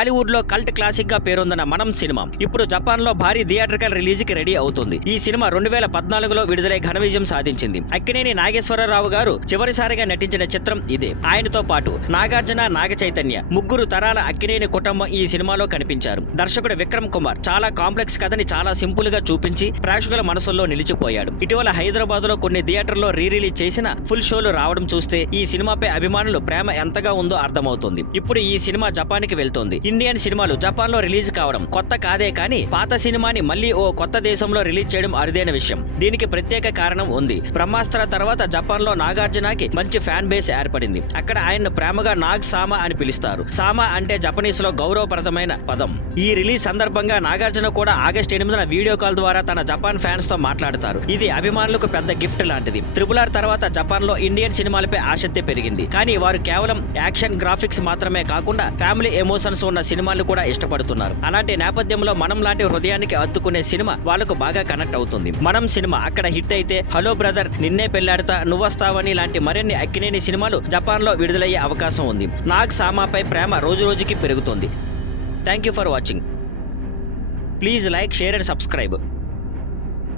టాలీవుడ్ లో cult classic గా పేరొందిన మనం సినిమా ఇప్పుడు జపాన్ లో భారీ థియేట్రికల్ రిలీజ్ కి రెడీ అవుతుంది. ఈ సినిమా 2014లో విడుదలై ఘన విజయం సాధించింది. అక్కినేని నాగేశ్వరరావు గారు చివరిసారిగా నటించిన చిత్రం ఇదే. ఆయనతో పాటు నాగార్జున, నాగ చైతన్య ముగ్గురు తరాల అక్కినేని కుటుంబం ఈ సినిమాలో కనిపించారు. దర్శకుడు విక్రమ్ కుమార్ చాలా కాంప్లెక్స్ కథని చాలా సింపుల్ గా చూపించి ప్రేక్షకుల మనసుల్లో నిలిచిపోయాడు. ఇటీవల హైదరాబాద్ లో కొన్ని థియేటర్లో రిలీజ్ చేసిన ఫుల్ షోలు రావడం చూస్తే ఈ సినిమాపై అభిమానులు ప్రేమ ఎంతగా ఉందో అర్థమవుతుంది. ఇప్పుడు ఈ సినిమా జపాన్ కి వెళ్తోంది. ఇండియన్ సినిమాలు జపాన్ లో రిలీజ్ కావడం కొత్త కాదే కానీ పాత సినిమాని మళ్ళీ ఓ కొత్త దేశంలో రిలీజ్ చేయడం అరుదైన విషయం. దీనికి ప్రత్యేక కారణం ఉంది. బ్రహ్మాస్త్ర తర్వాత జపాన్ లో నాగార్జునకి మంచి ఫ్యాన్ బేస్ ఏర్పడింది. అక్కడ ఆయన్ను ప్రేమగా నాగ్ సామా అని పిలుస్తారు. సామా అంటే జపనీస్ లో గౌరవప్రదమైన పదం. ఈ రిలీజ్ సందర్భంగా నాగార్జున కూడా ఆగస్టు 8న వీడియో కాల్ ద్వారా తన జపాన్ ఫ్యాన్స్ తో మాట్లాడతారు. ఇది అభిమానులకు పెద్ద గిఫ్ట్ లాంటిది. RRR తర్వాత జపాన్ లో ఇండియన్ సినిమాలపై ఆసక్తి పెరిగింది. కానీ వారు కేవలం యాక్షన్ గ్రాఫిక్స్ మాత్రమే కాకుండా ఫ్యామిలీ ఎమోషన్స్ ఉన్న సినిమాలు కూడా ఇష్టపడుతున్నారు. అలాంటి నేపథ్యంలో మనం లాంటి హృదయానికి హత్తుకునే సినిమా వాళ్ళకు బాగా కనెక్ట్ అవుతుంది. మనం సినిమా అక్కడ హిట్ అయితే హలో బ్రదర్, నిన్నే పెళ్లాడతా, నువ్వొస్తావని లాంటి మరిన్ని అక్కినేని సినిమాలు జపాన్ లో విడుదలయ్యే అవకాశం ఉంది. నాగ్ సామాపై ప్రేమ రోజు రోజుకి పెరుగుతుంది. Thank you for watching. Please like, share and subscribe.